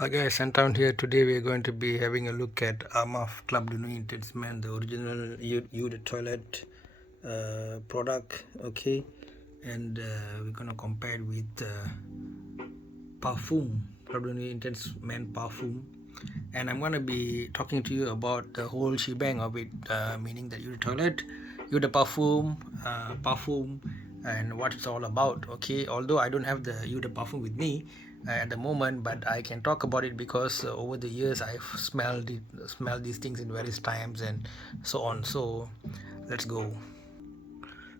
Hi guys, scenthound here. Today we're going to be having a look at Armaf Club de Nuit Intense Man, the original Eau de Toilette product. Okay, and we're gonna compare it with parfum, Club de Nuit Intense Man parfum. And I'm gonna be talking to you about the whole shebang of it, meaning the Eau de Toilette, Eau de Parfum, and what it's all about. Okay, although I don't have the Eau de Parfum with me at the moment, but I can talk about it because over the years I've smelled these things in various times and so on. So let's go.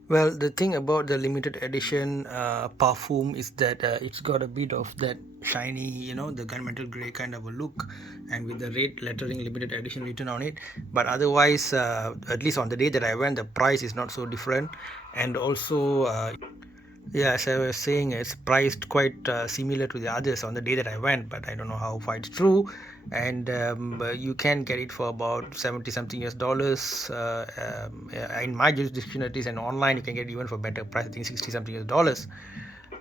Well, the thing about the limited edition parfum is that it's got a bit of that shiny, the gunmetal gray kind of a look, and with the red lettering limited edition written on it. But otherwise, at least on the day that I went, the price is not so different, and also yeah, as I was saying, it's priced quite similar to the others on the day that I went, but I don't know how far it's true. And you can get it for about 70 something US dollars. In my jurisdiction, it is, and online you can get it even for better price, I think 60 something US dollars.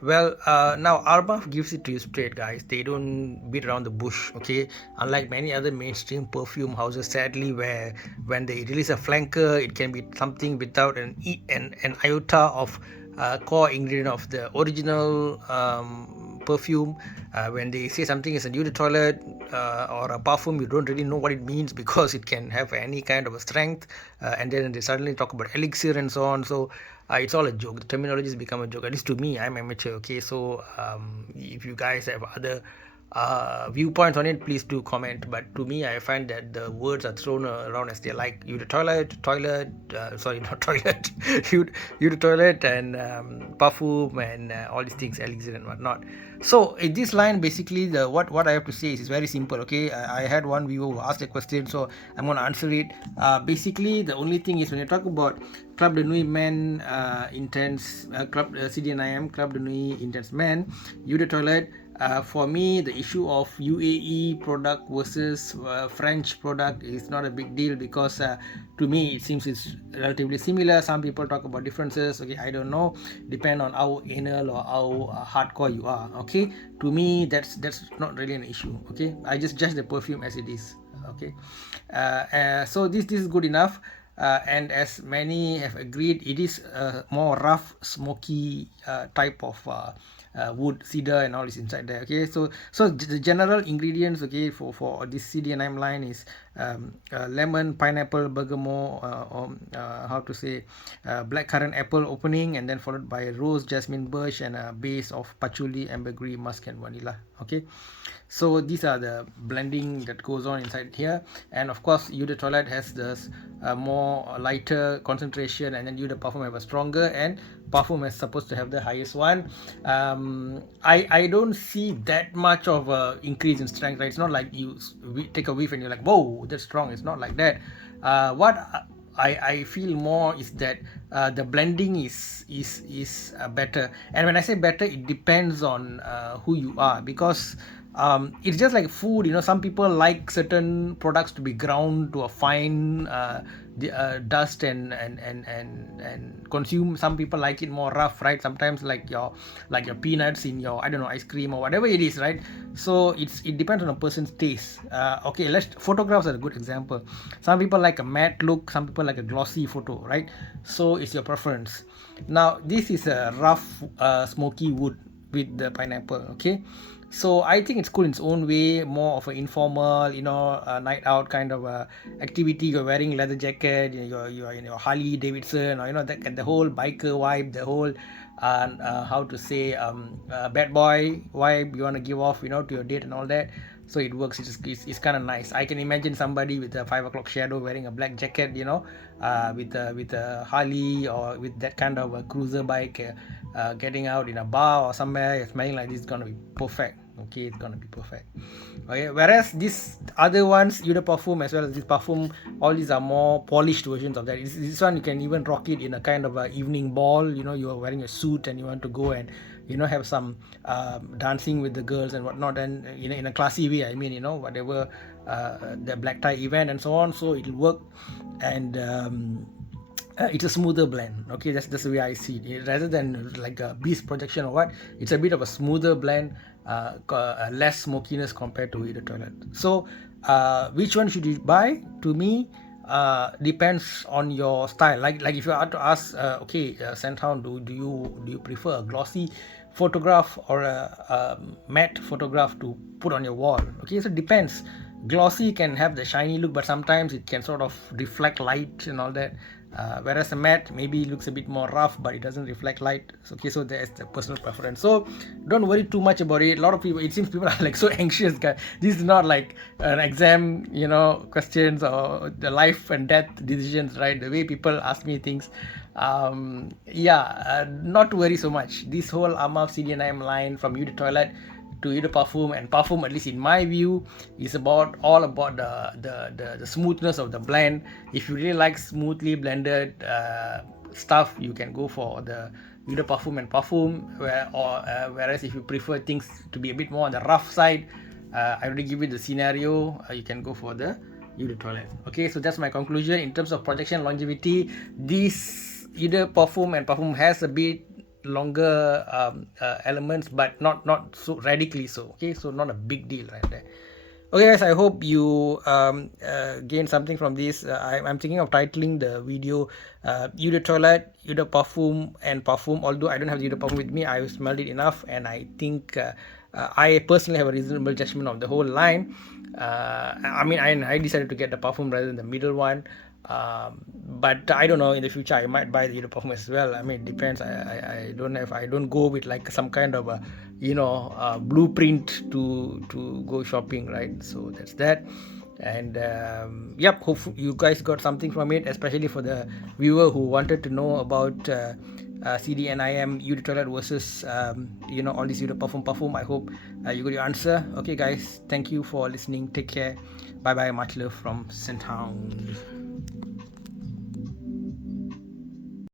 Well, now Armaf gives it to you straight, guys. They don't beat around the bush, okay? Unlike many other mainstream perfume houses, sadly, where when they release a flanker, it can be something without an iota of core ingredient of the original perfume. When they say something is a new to toilet or a parfum, you don't really know what it means because it can have any kind of a strength, and then they suddenly talk about elixir and so on. So it's all a joke. The terminology has become a joke. At least to me, I'm amateur. Okay, so if you guys have other viewpoints on it, please do comment. But to me, I find that the words are thrown around as they like. You the toilet, sorry, not toilet, you the toilet, and parfum, and all these things, elixir and whatnot. So in this line, basically, the what I have to say is very simple. Okay, I had one viewer who asked a question, so I'm gonna answer it. Basically, the only thing is when you talk about Club de Nuit Men Intense, Club CDNIM, Club de Nuit Intense Men, you the toilet. For me, the issue of UAE product versus French product is not a big deal because to me it seems it's relatively similar. Some people talk about differences. Okay, I don't know. Depend on how anal or how hardcore you are. Okay, to me that's not really an issue. Okay, I just judge the perfume as it is. Okay, so this is good enough. And as many have agreed, it is a more rough, smoky type of wood, cedar, and all is inside there. Okay, so the general ingredients, okay, for this CDNIM line is lemon, pineapple, bergamot, how to say, blackcurrant apple opening, and then followed by rose, jasmine, birch, and a base of patchouli, ambergris, musk, and vanilla. Okay, so these are the blending that goes on inside here. And of course, Eau de Toilette has this more lighter concentration, and then Eau de Parfum have a stronger, and Parfum is supposed to have the highest one. I don't see that much of a increase in strength, right? It's not like you take a whiff and you're like, whoa, that's strong. It's not like that. What I feel more is that the blending is better. And when I say better, it depends on who you are, because it's just like food. Some people like certain products to be ground to a fine dust and consume. Some people like it more rough, right? Sometimes like your peanuts in your, I don't know, ice cream or whatever it is, right? So it depends on a person's taste. Okay, photographs are a good example. Some people like a matte look, some people like a glossy photo, right? So it's your preference. Now this is a rough smoky wood with the pineapple. Okay, so I think it's cool in its own way, more of an informal, night out kind of activity. You're wearing leather jacket, you're in your Harley Davidson, or the whole biker vibe, the whole how to say, bad boy vibe you want to give off, to your date and all that. So it works. It's kind of nice. I can imagine somebody with a 5 o'clock shadow wearing a black jacket, with a Harley, or with that kind of a cruiser bike, getting out in a bar or somewhere smelling like this is gonna be perfect. Okay, it's gonna be perfect. Okay, whereas these other ones, Eau de Parfum as well as this parfum, all these are more polished versions of that. This one you can even rock it in a kind of a evening ball. You are wearing a suit and you want to go and have some dancing with the girls and whatnot, and in a classy way. I mean, whatever the black tie event and so on. So it'll work, and it's a smoother blend. Okay, that's the way I see it. Rather than like a beast projection or what, it's a bit of a smoother blend. less smokiness compared to Eau de Toilette. So which one should you buy? To me, depends on your style. Like if you are to ask, Scenthound, do you prefer a glossy photograph or a matte photograph to put on your wall? Okay, so it depends. Glossy can have the shiny look, but sometimes it can sort of reflect light and all that. Whereas a matte maybe looks a bit more rough, but it doesn't reflect light. Okay, so there's the personal preference. So don't worry too much about it. A lot of people, it seems people are like so anxious, guys. This is not like an exam, questions or the life and death decisions, right? The way people ask me things. Not to worry so much. This whole Armaf CDNIM line from Eau de Toilette to Eau de Parfum, and Parfum, at least in my view, is all about the smoothness of the blend. If you really like smoothly blended stuff, you can go for the Eau de Parfum and Parfum, whereas if you prefer things to be a bit more on the rough side, I already give you the scenario, you can go for the Eau de Toilette. Okay, so that's my conclusion. In terms of projection longevity, this Eau de Parfum and Parfum has a bit longer elements, but not so radically so. Okay, so not a big deal right there. Okay guys, I hope you gain something from this. I'm thinking of titling the video Eau de Toilette, Eau de Parfum and Parfum. Although I don't have the Eau de Parfum with me, I smelled it enough, and I think I personally have a reasonable judgment of the whole line. I decided to get the Parfum rather than the middle one. But I don't know, in the future I might buy the Eau de Parfum as well. I mean, it depends. I don't go with like some kind of a blueprint to go shopping, right? So that's that. And hopefully you guys got something from it, especially for the viewer who wanted to know about CDNIM Eau de Toilette versus all these Eau de Parfum. I hope you got your answer. Okay guys, thank you for listening. Take care. Bye bye. Much love from scenthound.